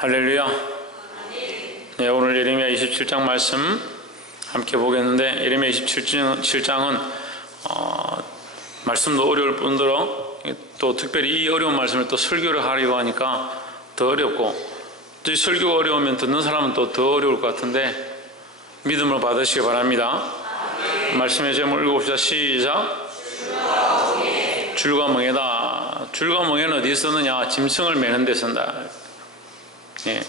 할렐루야. 네, 오늘 예레미야 27장 말씀 함께 보겠는데, 예레미야 27장은 말씀도 어려울 뿐더러 또 특별히 이 어려운 말씀을 또 설교를 하려고 하니까 더 어렵고, 또 이 설교가 어려우면 듣는 사람은 또 더 어려울 것 같은데 믿음으로 받으시기 바랍니다. 말씀의 제목 읽어봅시다. 시작. 줄과 멍에다. 줄과 멍에는 어디에 쓰느냐? 짐승을 매는 데 쓴다. 예.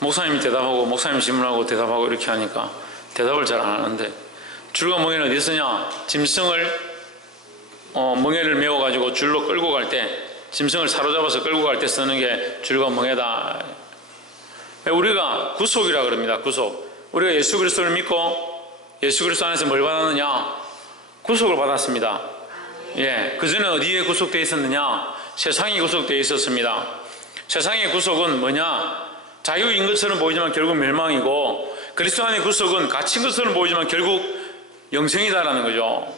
목사님이 대답하고 목사님이 질문하고 대답하고 이렇게 하니까 대답을 잘 안 하는데, 줄과 멍에는 어디에 쓰냐? 짐승을 멍에를 메워가지고 줄로 끌고 갈 때, 짐승을 사로잡아서 끌고 갈 때 쓰는 게 줄과 멍에다. 우리가 구속이라 그럽니다. 구속. 우리가 예수 그리스도를 믿고 예수 그리스도 안에서 뭘 받았느냐? 구속을 받았습니다. 예, 그전에 어디에 구속되어 있었느냐? 세상이 구속되어 있었습니다. 세상의 구속은 뭐냐? 자유인 것처럼 보이지만 결국 멸망이고, 그리스도 안의 구속은 갇힌 것처럼 보이지만 결국 영생이다라는 거죠.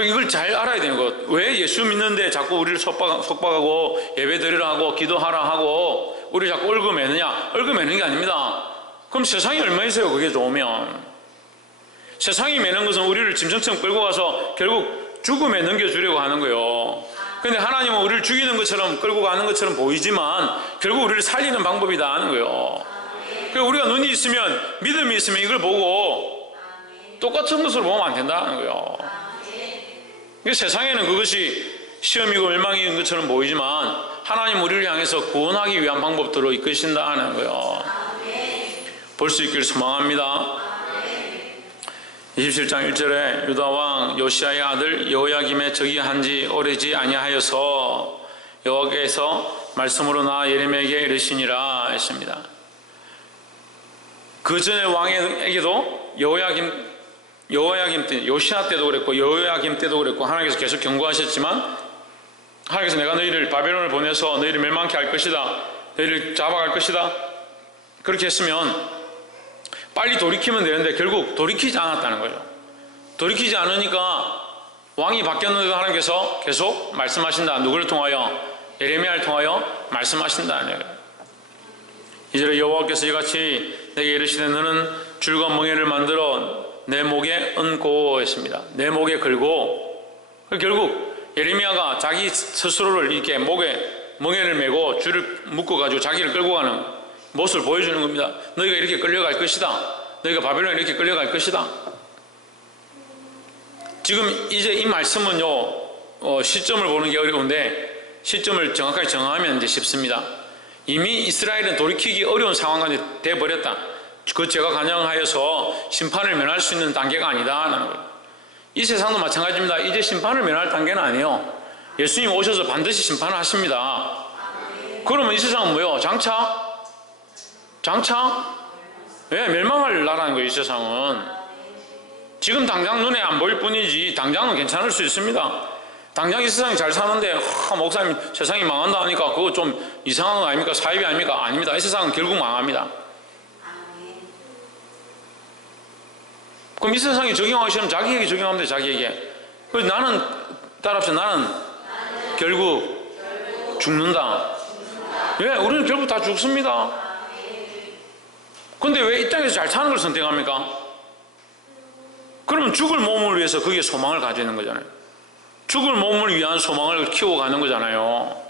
이걸 잘 알아야 되는 것. 왜 예수 믿는데 자꾸 우리를 속박하고 예배 드리라 하고 기도하라 하고 우리 자꾸 얽어매느냐? 얽어매는 게 아닙니다. 그럼 세상이 얼마 있어요? 그게 좋으면. 세상이 매는 것은 우리를 짐승처럼 끌고 가서 결국 죽음에 넘겨주려고 하는 거예요. 근데 하나님은 우리를 죽이는 것처럼 끌고 가는 것처럼 보이지만 결국 우리를 살리는 방법이다 하는 거예요. 그러니까 우리가 눈이 있으면, 믿음이 있으면 이걸 보고 똑같은 것으로 보면 안 된다는 거예요. 그러니까 세상에는 그것이 시험이고 멸망인 것처럼 보이지만 하나님 우리를 향해서 구원하기 위한 방법들로 이끄신다 하는 거예요. 볼 수 있기를 소망합니다. 27장 1절에 유다왕 요시야의 아들 여호야김의 적이 한지 오래지 아니하여서 여호와께서 말씀으로 나 예레미야에게 이르시니라 했습니다. 그 전에 왕에게도 여호야김 때, 요시야 때도 그랬고 여호야김 때도 그랬고 하나님께서 계속 경고하셨지만, 하나님께서 내가 너희를 바벨론을 보내서 너희를 멸망케 할 것이다, 너희를 잡아갈 것이다, 그렇게 했으면 빨리 돌이키면 되는데 결국 돌이키지 않았다는 거죠. 돌이키지 않으니까 왕이 바뀌었는데도 하나님께서 계속 말씀하신다. 누구를 통하여? 예레미야를 통하여 말씀하신다. 이제 여호와께서 이같이 내게 이르시되 너는 줄과 멍에를 만들어 내 목에 얹고 했습니다. 내 목에 걸고. 결국 예레미야가 자기 스스로를 이렇게 목에 멍에를 메고 줄을 묶어가지고 자기를 끌고 가는 모습을 보여주는 겁니다. 너희가 이렇게 끌려갈 것이다. 너희가 바벨론에 이렇게 끌려갈 것이다. 지금 이제 이 말씀은요, 시점을 보는 게 어려운데 시점을 정확하게 정하면 이제 쉽습니다. 이미 이스라엘은 돌이키기 어려운 상황까지 돼버렸다. 그 죄가 관영하여서 심판을 면할 수 있는 단계가 아니다 하는 거예요. 이 세상도 마찬가지입니다. 이제 심판을 면할 단계는 아니에요. 예수님 오셔서 반드시 심판을 하십니다. 그러면 이 세상은 뭐예요? 장차? 왜? 멸망할 나라는 거예요. 이 세상은 지금 당장 눈에 안 보일 뿐이지 당장은 괜찮을 수 있습니다. 당장 이 세상이 잘 사는데 목사님 세상이 망한다 하니까 그거 좀 이상한 거 아닙니까? 사입이 아닙니까? 아닙니다. 이 세상은 결국 망합니다. 그럼 이 세상에 적용하시면 자기에게 적용하면 돼. 자기에게. 나는 따라합시다. 나는 결국 죽는다. 왜? 우리는 결국 다 죽습니다. 근데 왜 이 땅에서 잘 사는 걸 선택합니까? 그러면 죽을 몸을 위해서 거기에 소망을 가지는 거잖아요. 죽을 몸을 위한 소망을 키워가는 거잖아요.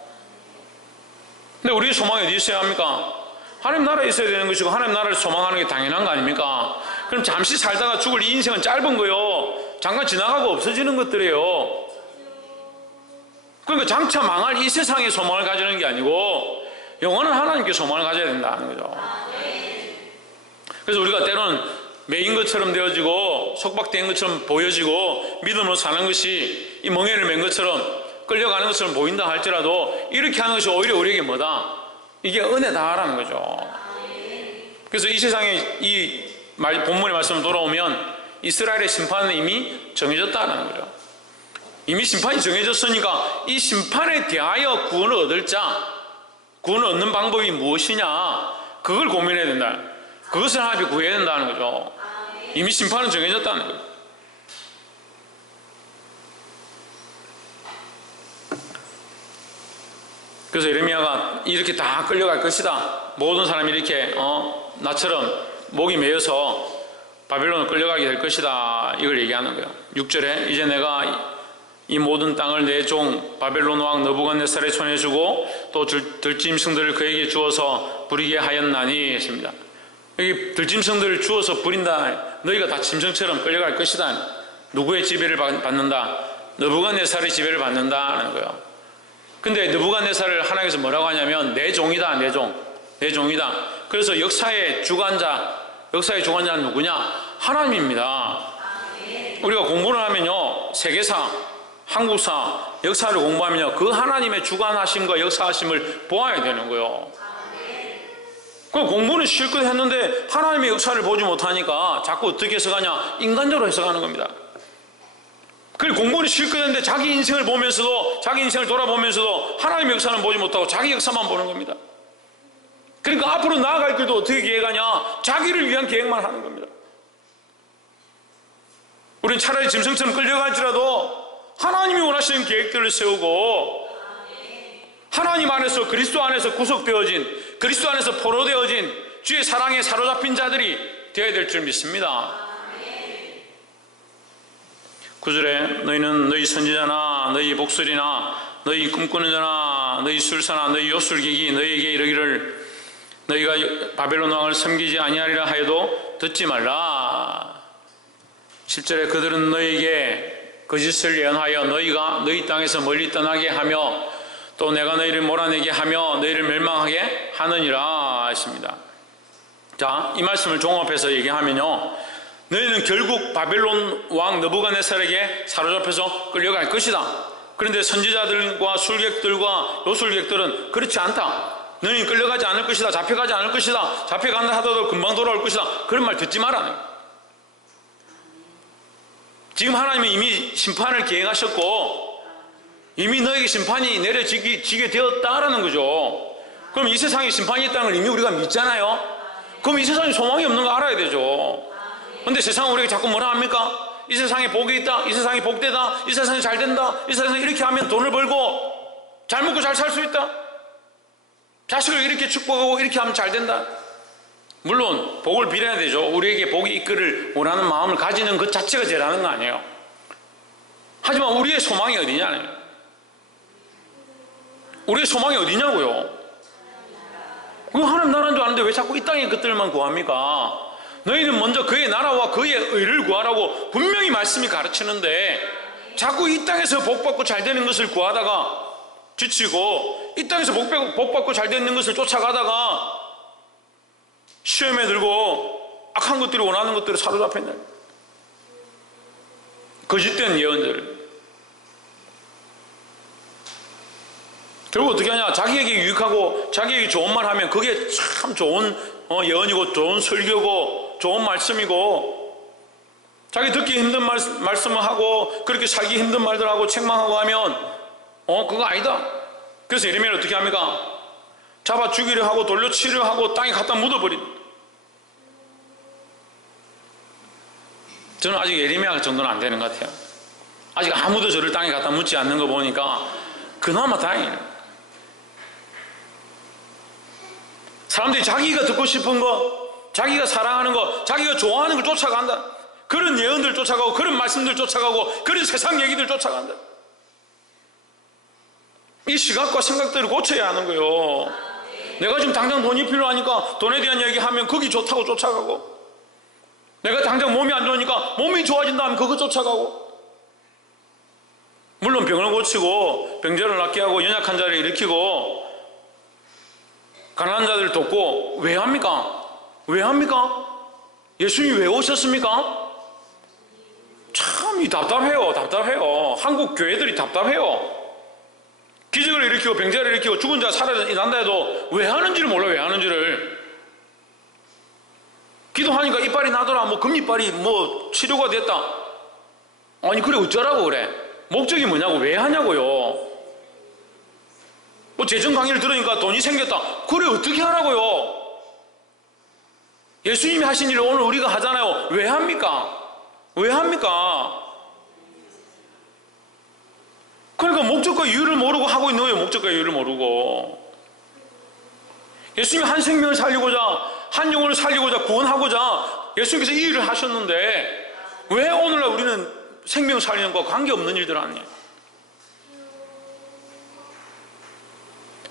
근데 우리의 소망이 어디 있어야 합니까? 하나님 나라에 있어야 되는 것이고 하나님 나라를 소망하는 게 당연한 거 아닙니까? 그럼 잠시 살다가 죽을 이 인생은 짧은 거요. 잠깐 지나가고 없어지는 것들이에요. 그러니까 장차 망할 이 세상에 소망을 가지는 게 아니고 영원한 하나님께 소망을 가져야 된다는 거죠. 그래서 우리가 때로는 매인 것처럼 되어지고 속박된 것처럼 보여지고 믿음으로 사는 것이 이 멍에를 맨 것처럼 끌려가는 것처럼 보인다 할지라도 이렇게 하는 것이 오히려 우리에게 뭐다? 이게 은혜다라는 거죠. 그래서 이 세상에 이 본문의 말씀을 돌아오면 이스라엘의 심판은 이미 정해졌다는 거죠. 이미 심판이 정해졌으니까 이 심판에 대하여 구원을 얻을 자, 구원을 얻는 방법이 무엇이냐, 그걸 고민해야 된다. 그것을 하나님이 구해야 된다는 거죠. 이미 심판은 정해졌다는 거죠. 그래서 예레미야가 이렇게 다 끌려갈 것이다. 모든 사람이 이렇게 나처럼 목이 메여서 바벨론을 끌려가게 될 것이다. 이걸 얘기하는 거예요. 6절에 이제 내가 이 모든 땅을 내 종 바벨론 왕 느부갓네살에 손에 주고 또 들짐승들을 그에게 주어서 부리게 하였나니 했습니다. 여기 들짐승들을 주어서 부린다. 너희가 다 짐승처럼 끌려갈 것이다. 누구의 지배를 받는다? 느부갓네살의 지배를 받는다는 거예요. 근데 느부갓네살을 하나님께서 뭐라고 하냐면 내 종이다. 내 종이다. 그래서 역사의 주관자는 누구냐? 하나님입니다. 우리가 공부를 하면요, 세계사, 한국사, 역사를 공부하면요, 그 하나님의 주관하심과 역사하심을 보아야 되는 거예요. 그 공부는 실컷 했는데 하나님의 역사를 보지 못하니까 자꾸 어떻게 해석하냐? 인간적으로 해석하는 겁니다. 그리고 공부는 실컷 했는데 자기 인생을 보면서도, 자기 인생을 돌아보면서도 하나님의 역사는 보지 못하고 자기 역사만 보는 겁니다. 그러니까 앞으로 나아갈 길도 어떻게 계획하냐? 자기를 위한 계획만 하는 겁니다. 우리는 차라리 짐승처럼 끌려갈지라도 하나님이 원하시는 계획들을 세우고, 하나님 안에서, 그리스도 안에서 구속되어진, 그리스도 안에서 포로되어진 주의 사랑에 사로잡힌 자들이 되어야 될 줄 믿습니다. 9절에 너희는 너희 선지자나 너희 복술이나 너희 꿈꾸는 자나 너희 술사나 너희 요술객이 너희에게 이르기를 너희가 바벨론 왕을 섬기지 아니하리라 하여도 듣지 말라. 10절에 그들은 너희에게 거짓을 예언하여 너희가 너희 땅에서 멀리 떠나게 하며 또 내가 너희를 몰아내게 하며 너희를 멸망하게 하느니라 하십니다. 자, 이 말씀을 종합해서 얘기하면요, 너희는 결국 바벨론 왕 느부갓네살에게 사로잡혀서 끌려갈 것이다. 그런데 선지자들과 술객들과 요술객들은 그렇지 않다. 너희는 끌려가지 않을 것이다. 잡혀가지 않을 것이다. 잡혀간다 하더라도 금방 돌아올 것이다. 그런 말 듣지 마라. 지금 하나님은 이미 심판을 계획하셨고 이미 너에게 심판이 내려지게 되었다라는 거죠. 그럼 이 세상에 심판이 있다는 걸 이미 우리가 믿잖아요. 그럼 이 세상에 소망이 없는 거 알아야 되죠. 그런데 세상은 우리가 자꾸 뭐라 합니까? 이 세상에 복이 있다, 이 세상이 복되다, 이 세상이 잘 된다, 이 세상에 이렇게 하면 돈을 벌고 잘 먹고 잘 살 수 있다, 자식을 이렇게 축복하고 이렇게 하면 잘 된다. 물론 복을 빌어야 되죠. 우리에게 복이 있기를 원하는 마음을 가지는 것 자체가 죄라는 거 아니에요. 하지만 우리의 소망이 어디냐? 우리의 소망이 어디냐고요? 하나님 나라인 줄 아는데 왜 자꾸 이 땅의 것들만 구합니까? 너희는 먼저 그의 나라와 그의 의를 구하라고 분명히 말씀이 가르치는데 자꾸 이 땅에서 복받고 잘 되는 것을 구하다가 지치고 이 땅에서 복받고 잘 되는 것을 쫓아가다가 시험에 들고 악한 것들이 원하는 것들을 사로잡혔네. 거짓된 예언들. 결국 어떻게 하냐? 자기에게 유익하고 자기에게 좋은 말 하면 그게 참 좋은 예언이고 좋은 설교고 좋은 말씀이고, 자기 듣기 힘든 말씀을 하고 그렇게 살기 힘든 말들 하고 책망하고 하면 그거 아니다. 그래서 예레미야는 어떻게 합니까? 잡아 죽이려 하고 돌려치려 하고 땅에 갖다 묻어버린. 저는 아직 예레미야 정도는 안 되는 것 같아요. 아직 아무도 저를 땅에 갖다 묻지 않는 거 보니까 그나마 다행이에요. 사람들이 자기가 듣고 싶은 거, 자기가 사랑하는 거, 자기가 좋아하는 걸 쫓아간다. 그런 예언들 쫓아가고 그런 말씀들 쫓아가고 그런 세상 얘기들 쫓아간다. 이 시각과 생각들을 고쳐야 하는 거예요. 내가 지금 당장 돈이 필요하니까 돈에 대한 얘기하면 거기 좋다고 쫓아가고, 내가 당장 몸이 안 좋으니까 몸이 좋아진다 하면 그거 쫓아가고, 물론 병을 고치고 병자를 낫게 하고 연약한 자를 일으키고 가난한 자들을 돕고 왜 합니까? 왜 합니까? 예수님이 왜 오셨습니까? 참 답답해요. 한국 교회들이 답답해요. 기적을 일으키고 병자를 일으키고 죽은 자 살아난다 해도 왜 하는지를 몰라. 왜 하는지를. 기도하니까 이빨이 나더라, 뭐 금이빨이 뭐 치료가 됐다. 아니 그래 어쩌라고 그래? 목적이 뭐냐고, 왜 하냐고요. 뭐 재정 강의를 들으니까 돈이 생겼다. 그래 어떻게 하라고요? 예수님이 하신 일을 오늘 우리가 하잖아요. 왜 합니까? 왜 합니까? 그러니까 목적과 이유를 모르고 하고 있는 거예요. 목적과 이유를 모르고. 예수님이 한 생명을 살리고자, 한 영혼을 살리고자, 구원하고자 예수님께서 이 일을 하셨는데 왜 오늘날 우리는 생명을 살리는 것과 관계없는 일들을 하느냐.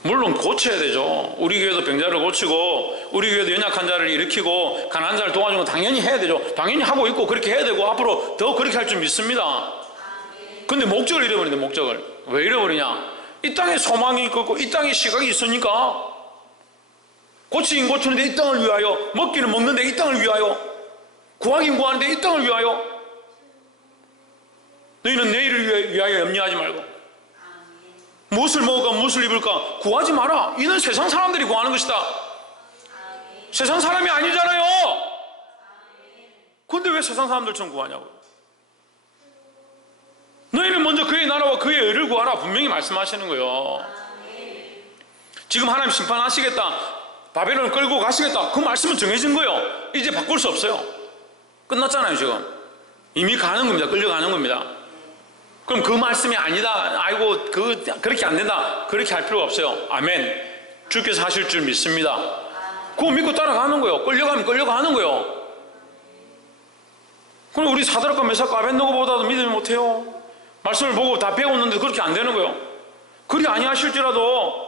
물론 고쳐야 되죠. 우리 교회도 병자를 고치고 우리 교회도 연약한 자를 일으키고 가난한 자를 도와주는 거 당연히 해야 되죠. 당연히 하고 있고 그렇게 해야 되고 앞으로 더 그렇게 할 줄 믿습니다. 근데 목적을 잃어버린다. 목적을. 왜 잃어버리냐. 이 땅에 소망이 있고 이 땅에 시각이 있으니까 고치긴 고치는데 이 땅을 위하여, 먹기는 먹는데 이 땅을 위하여, 구하긴 구하는데 이 땅을 위하여. 너희는 내일을 위하여 염려하지 말고 무엇을 먹을까 무엇을 입을까 구하지 마라. 이는 세상 사람들이 구하는 것이다. 세상 사람이 아니잖아요. 그런데 왜 세상 사람들처럼 구하냐고요. 너희는 먼저 그의 나라와 그의 의를 구하라. 분명히 말씀하시는 거예요. 지금 하나님 심판하시겠다, 바벨론을 끌고 가시겠다, 그 말씀은 정해진 거예요. 이제 바꿀 수 없어요. 끝났잖아요. 지금 이미 가는 겁니다. 끌려가는 겁니다. 그럼 그 말씀이 아니다, 아이고 그렇게 안 된다, 그렇게 할 필요가 없어요. 아멘. 주께서 하실 줄 믿습니다. 그거 믿고 따라가는 거예요. 끌려가면 끌려가는 거예요. 그럼 우리 사드락과 메삭과 아벳느고보다도 믿음이 못해요. 말씀을 보고 다 배웠는데 그렇게 안 되는 거예요. 그리 아니하실지라도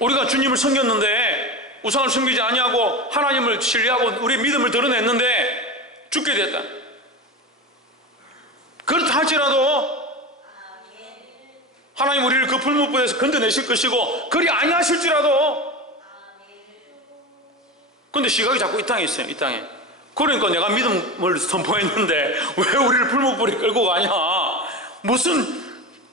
우리가 주님을 섬겼는데, 우상을 섬기지 아니하고 하나님을 신뢰하고 우리의 믿음을 드러냈는데 죽게 됐다. 그렇다 할지라도 하나님 우리를 그 불못불에서 건져내실 것이고, 그리 아니하실지라도. 근데 시각이 자꾸 이 땅에 있어요. 이 땅에. 그러니까 내가 믿음을 선포했는데 왜 우리를 불못불에 끌고 가냐. 무슨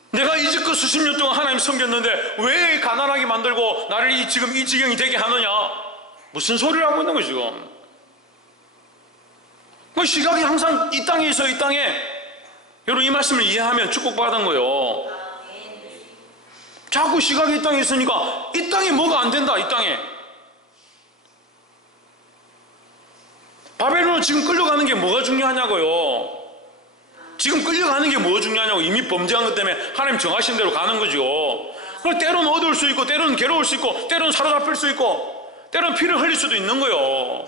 내가 이제껏 수십 년 동안 하나님 섬겼는데 왜 가난하게 만들고 나를 지금 이 지경이 되게 하느냐. 무슨 소리를 하고 있는 거예요 지금. 그 시각이 항상 이 땅에 있어요. 이 땅에. 여러분 이 말씀을 이해하면 축복받은 거예요. 자꾸 시각이 이 땅에 있으니까 이 땅에 뭐가 안 된다. 이 땅에 바벨론을 지금 끌려가는 게 뭐가 중요하냐고요. 지금 끌려가는 게 뭐가 중요하냐고. 이미 범죄한 것 때문에 하나님 정하신 대로 가는 거죠. 그럼 때로는 어두울 수 있고 때로는 괴로울 수 있고 때로는 사로잡힐 수 있고 때로는 피를 흘릴 수도 있는 거예요.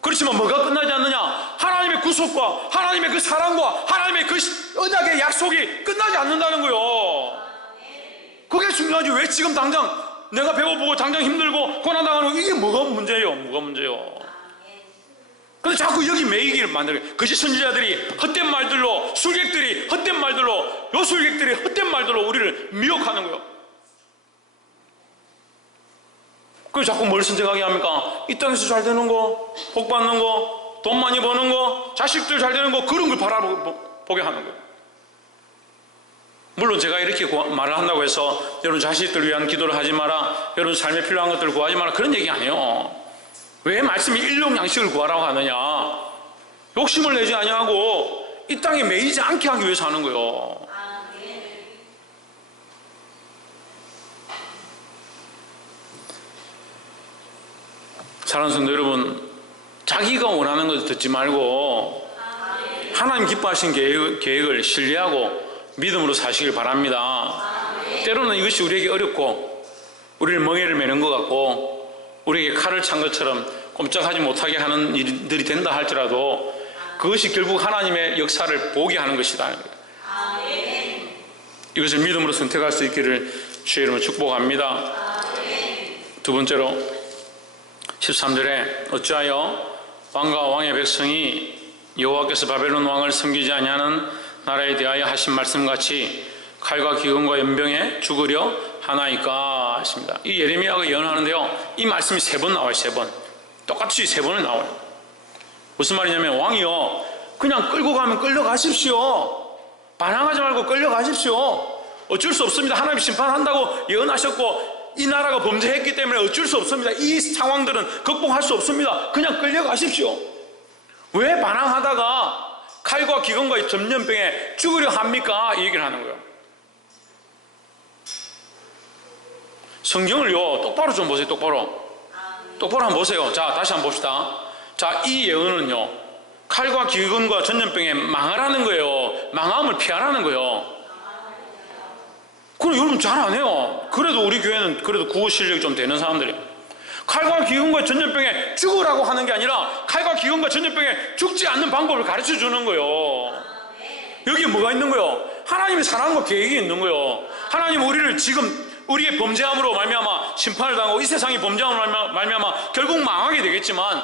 그렇지만 뭐가 끝나지 않느냐. 하나님의 구속과 하나님의 그 사랑과 하나님의 그 언약의 약속이 끝나지 않는다는 거예요. 그게 중요하지. 왜 지금 당장 내가 배고프고 당장 힘들고 고난당하는 거, 이게 뭐가 문제예요. 뭐가 문제예요. 근데 자꾸 여기 매이기를 만들어요. 거짓 선지자들이 헛된 말들로, 술객들이 헛된 말들로, 요술객들이 헛된 말들로 우리를 미혹하는 거예요. 그래서 자꾸 뭘 선택하게 합니까? 이 땅에서 잘 되는 거, 복 받는 거, 돈 많이 버는 거, 자식들 잘 되는 거, 그런 걸 바라보게 하는 거예요. 물론 제가 이렇게 말을 한다고 해서 여러분 자식들 위한 기도를 하지 마라, 여러분 삶에 필요한 것들을 구하지 마라, 그런 얘기 아니에요. 왜 말씀이 일용 양식을 구하라고 하느냐. 욕심을 내지 아니하고 이 땅에 매이지 않게 하기 위해서 하는 거예요. 사랑하는 성도 여러분, 자기가 원하는 것을 듣지 말고 하나님 기뻐하신 계획을 신뢰하고 믿음으로 사시길 바랍니다. 때로는 이것이 우리에게 어렵고 우리를 멍에를 매는 것 같고 우리에게 칼을 찬 것처럼 꼼짝하지 못하게 하는 일들이 된다 할지라도 그것이 결국 하나님의 역사를 보게 하는 것이다. 이것을 믿음으로 선택할 수 있기를 주의 이름으로 축복합니다. 두 번째로 13절에 어찌하여 왕과 왕의 백성이 여호와께서 바벨론 왕을 섬기지 아니하는 나라에 대하여 하신 말씀같이 칼과 기근과 연병에 죽으려 하나이까 하십니다. 이 예레미야가 예언하는데요, 이 말씀이 3번 나와요. 3번. 똑같이 3번을 나와요. 무슨 말이냐면 왕이요 그냥 끌고 가면 끌려가십시오. 반항하지 말고 끌려가십시오. 어쩔 수 없습니다. 하나님 심판한다고 예언하셨고 이 나라가 범죄했기 때문에 어쩔 수 없습니다. 이 상황들은 극복할 수 없습니다. 그냥 끌려가십시오. 왜 반항하다가 칼과 기근과 전염병에 죽으려 합니까? 이 얘기를 하는 거예요. 성경을요 똑바로 좀 보세요. 똑바로 한번 보세요. 자, 다시 한번 봅시다. 자, 이 예언은요 칼과 기근과 전염병에 망하라는 거예요. 망함을 피하라는 거예요. 그럼 여러분 잘 안 해요. 그래도 우리 교회는 그래도 국어 실력이 좀 되는 사람들이에요. 칼과 기근과 전염병에 죽으라고 하는 게 아니라 칼과 기근과 전염병에 죽지 않는 방법을 가르쳐 주는 거예요. 여기에 뭐가 있는 거예요? 하나님의 사랑과 계획이 있는 거예요. 하나님 우리를 지금 우리의 범죄함으로 말미암아 심판을 당하고 이 세상의 범죄함으로 말미암아 결국 망하게 되겠지만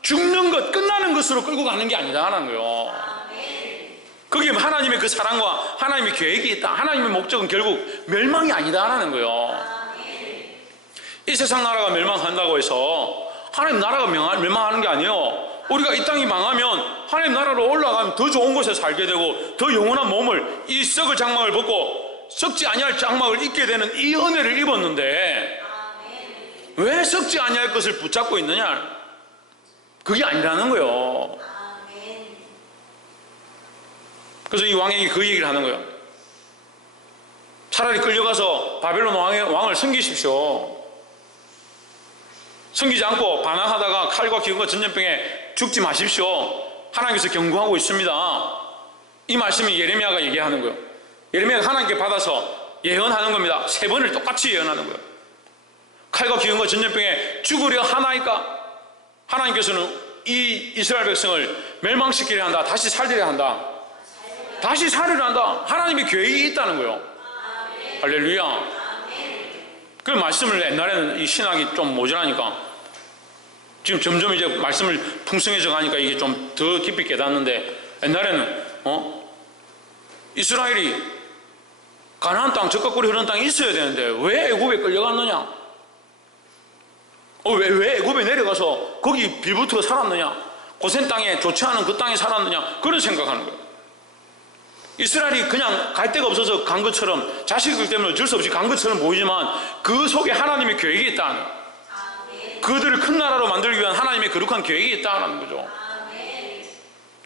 죽는 것, 끝나는 것으로 끌고 가는 게 아니다라는 거예요. 거기에 하나님의 그 사랑과 하나님의 계획이 있다. 하나님의 목적은 결국 멸망이 아니다라는 거예요. 이 세상 나라가 멸망한다고 해서 하나님 나라가 멸망하는 게 아니에요. 우리가 이 땅이 망하면 하나님 나라로 올라가면 더 좋은 곳에 살게 되고 더 영원한 몸을, 이 썩을 장막을 벗고 썩지 아니할 장막을 입게 되는 이 은혜를 입었는데 왜 썩지 아니할 것을 붙잡고 있느냐? 그게 아니라는 거예요. 그래서 이 왕에게 그 얘기를 하는 거예요. 차라리 끌려가서 바벨론 왕을 섬기십시오. 섬기지 않고 반항하다가 칼과 기근과 전염병에 죽지 마십시오. 하나님께서 경고하고 있습니다. 이 말씀이 예레미야가 얘기하는 거예요. 예레미야가 하나님께 받아서 예언하는 겁니다. 3번을 똑같이 예언하는 거예요. 칼과 기근과 전염병에 죽으려 하나이까? 하나님께서는 이 이스라엘 백성을 멸망시키려 한다. 다시 살리려 한다. 다시 살리려 한다. 하나님의 계획이 있다는 거예요. 할렐루야. 그 말씀을 옛날에는 이 신학이 좀 모자라니까 지금 점점 이제 말씀을 풍성해져 가니까 이게 좀 더 깊이 깨닫는데 옛날에는 이스라엘이 가나안 땅, 젖과 꿀이 흐르는 땅에 있어야 되는데 왜 애굽에 끌려갔느냐? 왜 애굽에 내려가서 거기 빌부터 살았느냐? 고센 땅에 좋지 않은 그 땅에 살았느냐? 그런 생각하는 거예요. 이스라엘이 그냥 갈 데가 없어서 간 것처럼, 자식들 때문에 어쩔 수 없이 간 것처럼 보이지만 그 속에 하나님의 계획이 있다는 거예요. 그들을 큰 나라로 만들기 위한 하나님의 거룩한 계획이 있다는 거죠.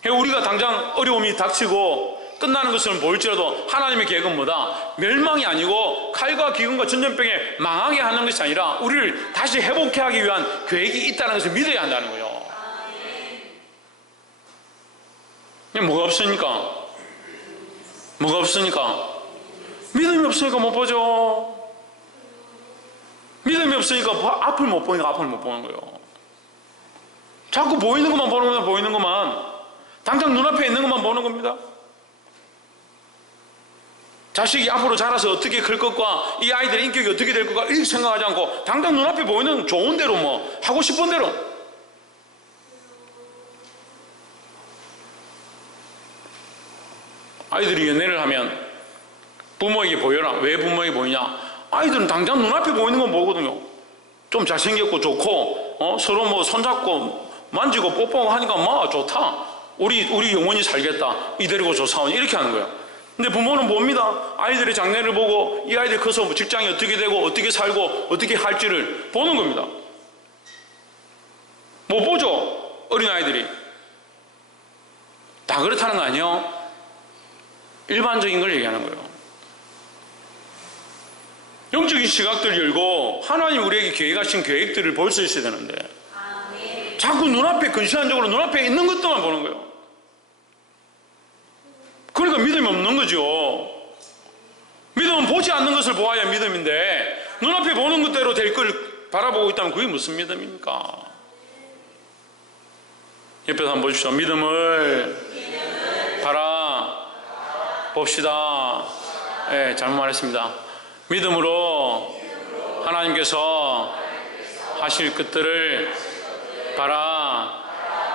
우리가 당장 어려움이 닥치고 끝나는 것처럼 보일지라도 하나님의 계획은 뭐다? 멸망이 아니고 칼과 기근과 전염병에 망하게 하는 것이 아니라 우리를 다시 회복해 하기 위한 계획이 있다는 것을 믿어야 한다는 거예요. 뭐가 없으니까? 뭐가 없으니까? 믿음이 없으니까 못 보죠. 믿음이 없으니까 앞을 못 보니까 앞을 못 보는 거예요. 자꾸 보이는 것만 보는 겁니다. 보이는 것만. 당장 눈앞에 있는 것만 보는 겁니다. 자식이 앞으로 자라서 어떻게 클 것과 이 아이들의 인격이 어떻게 될 것과 이렇게 생각하지 않고 당장 눈앞에 보이는 좋은 대로 뭐 하고 싶은 대로. 아이들이 연애를 하면 부모에게 보여라. 왜 부모에게 보이냐? 아이들은 당장 눈앞에 보이는 건 보거든요. 좀 잘생겼고 좋고 서로 뭐 손잡고 만지고 뽀뽀하고 하니까 뭐 좋다. 우리 영원히 살겠다. 이대로고 조사원 이렇게 하는 거예요. 근데 부모는 뭡니다. 아이들의 장래를 보고 이 아이들 커서 직장이 어떻게 되고 어떻게 살고 어떻게 할지를 보는 겁니다. 못 보죠. 어린아이들이. 다 그렇다는 거 아니에요? 일반적인 걸 얘기하는 거예요. 영적인 시각들을 열고 하나님 우리에게 계획하신 계획들을 볼 수 있어야 되는데 자꾸 눈앞에 근시안적으로 눈앞에 있는 것들만 보는 거예요. 그러니까 믿음이 없는 거죠. 믿음은 보지 않는 것을 보아야 믿음인데 눈앞에 보는 것대로 될 걸 바라보고 있다면 그게 무슨 믿음입니까? 옆에서 한번 보십시오. 믿음을 바라봅시다. 네, 잘못 말했습니다. 믿음으로 하나님께서 하실 것들을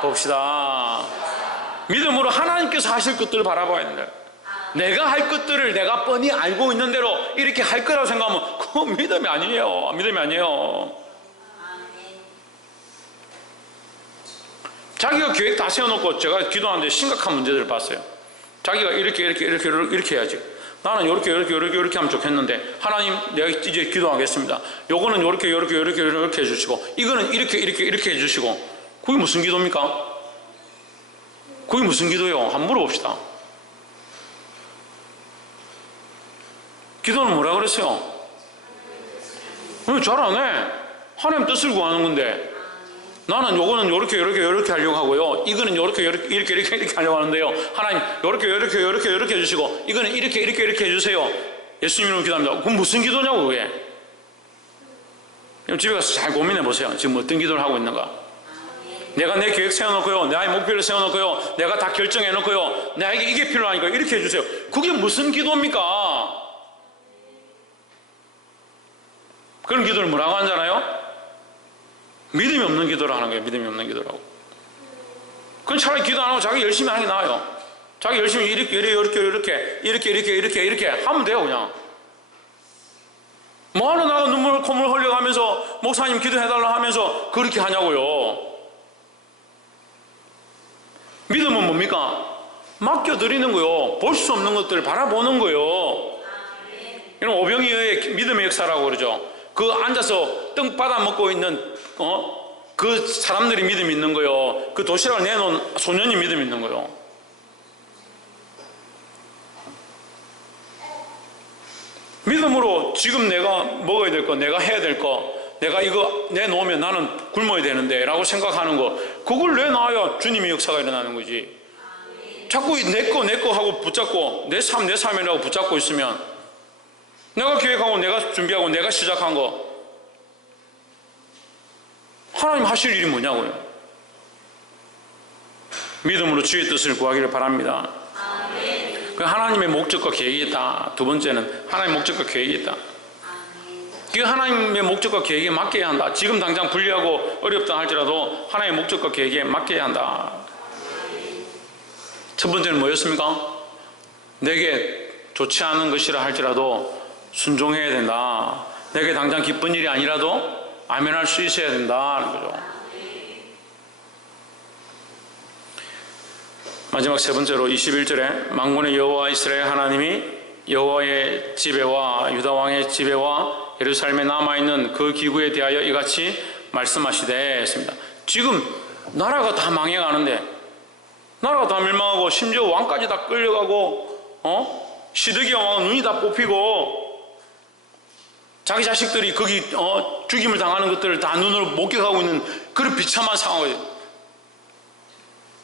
바라봅시다. 믿음으로 하나님께서 하실 것들을 바라봐야 된다. 내가 할 것들을 내가 뻔히 알고 있는 대로 이렇게 할 거라고 생각하면 그건 믿음이 아니에요. 믿음이 아니에요. 자기가 계획 다 세워놓고 제가 기도하는데 심각한 문제들을 봤어요. 자기가 이렇게 해야지. 나는 이렇게 하면 좋겠는데 하나님 내가 이제 기도하겠습니다. 요거는 이렇게 해주시고 이거는 이렇게 해주시고 그게 무슨 기도입니까? 그게 무슨 기도예요? 한번 물어봅시다. 기도는 뭐라 그랬어요? 왜 잘 안 해? 하나님 뜻을 구하는 건데 나는 요거는 이렇게 하려고 하고요. 이거는 이렇게 하려고 하는데요. 하나님 이렇게 해주시고 이거는 이렇게 해주세요. 예수님 이름으로 기도합니다. 그럼 무슨 기도냐고 그게. 집에 가서 잘 고민해 보세요. 지금 어떤 기도를 하고 있는가. 내가 내 계획 세워놓고요, 나의 목표를 세워놓고요, 내가 다 결정해놓고요, 나에게 이게 필요하니까 이렇게 해주세요. 그게 무슨 기도입니까? 그런 기도를 뭐라고 하잖아요? 믿음이 없는 기도를 하는 거예요. 믿음이 없는 기도라고. 그건 차라리 기도 안 하고 자기 열심히 하는 게 나아요. 자기 열심히 이렇게 하면 돼요. 그냥 뭐하러 나가 눈물 콧물 흘려가면서 목사님 기도해달라 하면서 그렇게 하냐고요. 믿음은 뭡니까? 맡겨드리는 거요. 볼 수 없는 것들을 바라보는 거요. 이런 오병이어의 믿음의 역사라고 그러죠. 그 앉아서 떡 받아 먹고 있는 그 사람들이 믿음이 있는 거요. 그 도시락을 내놓은 소년이 믿음이 있는 거요. 믿음으로 지금 내가 먹어야 될 거, 내가 해야 될 거, 내가 이거 내놓으면 나는 굶어야 되는데 라고 생각하는 거, 그걸 내놔야 주님의 역사가 일어나는 거지. 자꾸 내 거 하고 붙잡고 내 삶이라고 붙잡고 있으면, 내가 계획하고 내가 준비하고 내가 시작한 거 하나님 하실 일이 뭐냐고요. 믿음으로 주의 뜻을 구하기를 바랍니다. 그 하나님의 목적과 계획이 있다. 두 번째는 하나님의 목적과 계획이 있다. 그 하나님의 목적과 계획에 맡겨야 한다. 지금 당장 불리하고 어렵다 할지라도 하나님의 목적과 계획에 맡겨야 한다. 첫 번째는 뭐였습니까? 내게 좋지 않은 것이라 할지라도 순종해야 된다. 내게 당장 기쁜 일이 아니라도 아멘할 수 있어야 된다는 거죠. 마지막 세 번째로 21절에 만군의 여호와 이스라엘 하나님이 여호와의 지배와 유다 왕의 지배와 예루살렘에 남아있는 그 기구에 대하여 이같이 말씀하시되 했습니다. 지금 나라가 다 망해가는데, 나라가 다 멸망하고 심지어 왕까지 다 끌려가고 시드기야 왕은 눈이 다 뽑히고 자기 자식들이 거기 죽임을 당하는 것들을 다 눈으로 목격하고 있는 그런 비참한 상황이에요.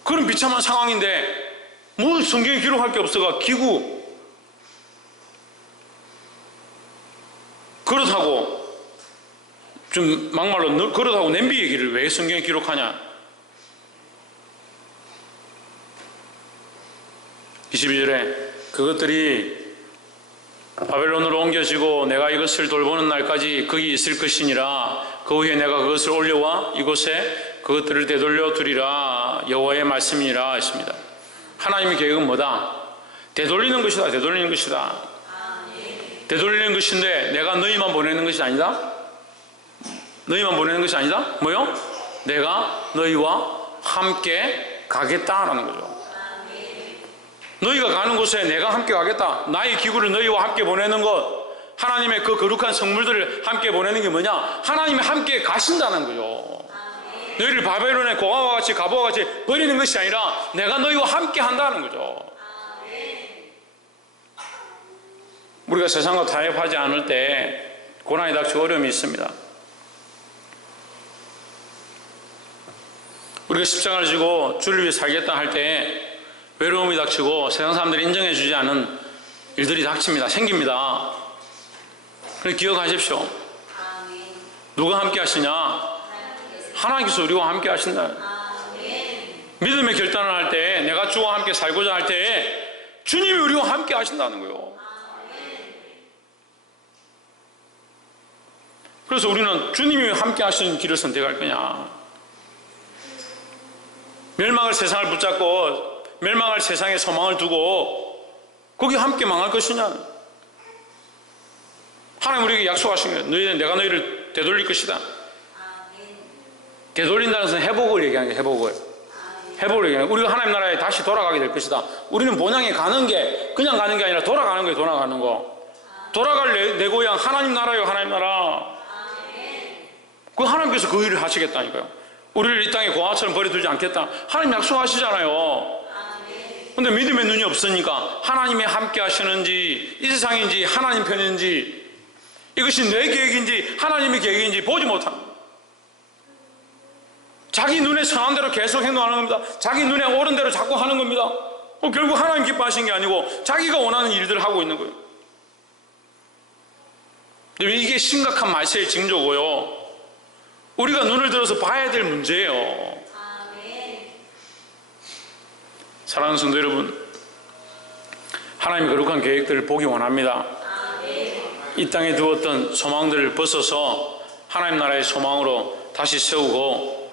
그런 비참한 상황인데 뭐 성경에 기록할 게 없어가 기구 그렇다고 좀 막말로 그렇다고 냄비 얘기를 왜 성경에 기록하냐. 22절에 그것들이 바벨론으로 옮겨지고 내가 이것을 돌보는 날까지 거기 있을 것이니라. 그 후에 내가 그것을 올려와 이곳에 그것들을 되돌려 두리라. 여호와의 말씀이니라 했습니다. 하나님의 계획은 뭐다? 되돌리는 것이다. 되돌리는 것이다. 되돌리는 것인데 내가 너희만 보내는 것이 아니다. 너희만 보내는 것이 아니다. 뭐요? 내가 너희와 함께 가겠다라는 거죠. 너희가 가는 곳에 내가 함께 가겠다. 나의 기구를 너희와 함께 보내는 것, 하나님의 그 거룩한 성물들을 함께 보내는 게 뭐냐? 하나님이 함께 가신다는 거죠. 너희를 바벨론의 고아와 같이 갑오와 같이 버리는 것이 아니라 내가 너희와 함께 한다는 거죠. 우리가 세상과 타협하지 않을 때 고난이 닥치고 어려움이 있습니다. 우리가 십자가를 지고 주를 위해 살겠다 할 때 외로움이 닥치고 세상 사람들이 인정해 주지 않은 일들이 닥칩니다. 생깁니다. 그래서 기억하십시오. 누가 함께 하시냐? 하나님께서 우리와 함께 하신다. 믿음의 결단을 할 때, 내가 주와 함께 살고자 할 때 주님이 우리와 함께 하신다는 거예요. 그래서 우리는 주님이 함께 하시는 길을 선택할 거냐, 멸망할 세상을 붙잡고 멸망할 세상에 소망을 두고 거기 함께 망할 것이냐. 하나님 우리에게 약속하신 거예요. 너희는 내가 너희를 되돌릴 것이다. 되돌린다는 것은 회복을 얘기하는 거예요. 회복을 얘기하는 거예요. 우리가 하나님 나라에 다시 돌아가게 될 것이다. 우리는 본향에 가는 게 그냥 가는 게 아니라 돌아가는 거예요. 돌아가는 거. 돌아갈 내 고향 하나님 나라예요. 하나님 나라. 그 하나님께서 그 일을 하시겠다니까요. 우리를 이 땅에 고아처럼 버려두지 않겠다. 하나님 약속하시잖아요. 근데 믿음의 눈이 없으니까 하나님이 함께 하시는지 이 세상인지 하나님 편인지 이것이 내 계획인지 하나님의 계획인지 보지 못합니다. 자기 눈에 선한 대로 계속 행동하는 겁니다. 자기 눈에 옳은 대로 자꾸 하는 겁니다. 결국 하나님 기뻐하신 게 아니고 자기가 원하는 일들을 하고 있는 거예요. 이게 심각한 말세의 징조고요. 우리가 눈을 들어서 봐야 될 문제예요. 사랑하는 성도 여러분, 하나님의 거룩한 계획들을 보기 원합니다. 이 땅에 두었던 소망들을 벗어서 하나님 나라의 소망으로 다시 세우고,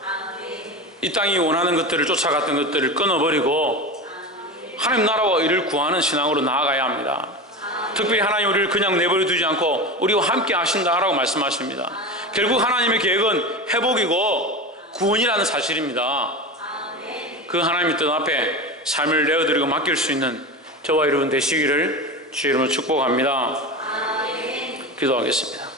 이 땅이 원하는 것들을 쫓아갔던 것들을 끊어버리고 하나님 나라와 의를 구하는 신앙으로 나아가야 합니다. 특별히 하나님 우리를 그냥 내버려 두지 않고 우리와 함께 하신다라고 말씀하십니다. 결국 하나님의 계획은 회복이고 구원이라는 사실입니다. 그 하나님의 뜻 앞에 삶을 내어드리고 맡길 수 있는 저와 여러분 되시기를 주의 이름으로 축복합니다. 기도하겠습니다.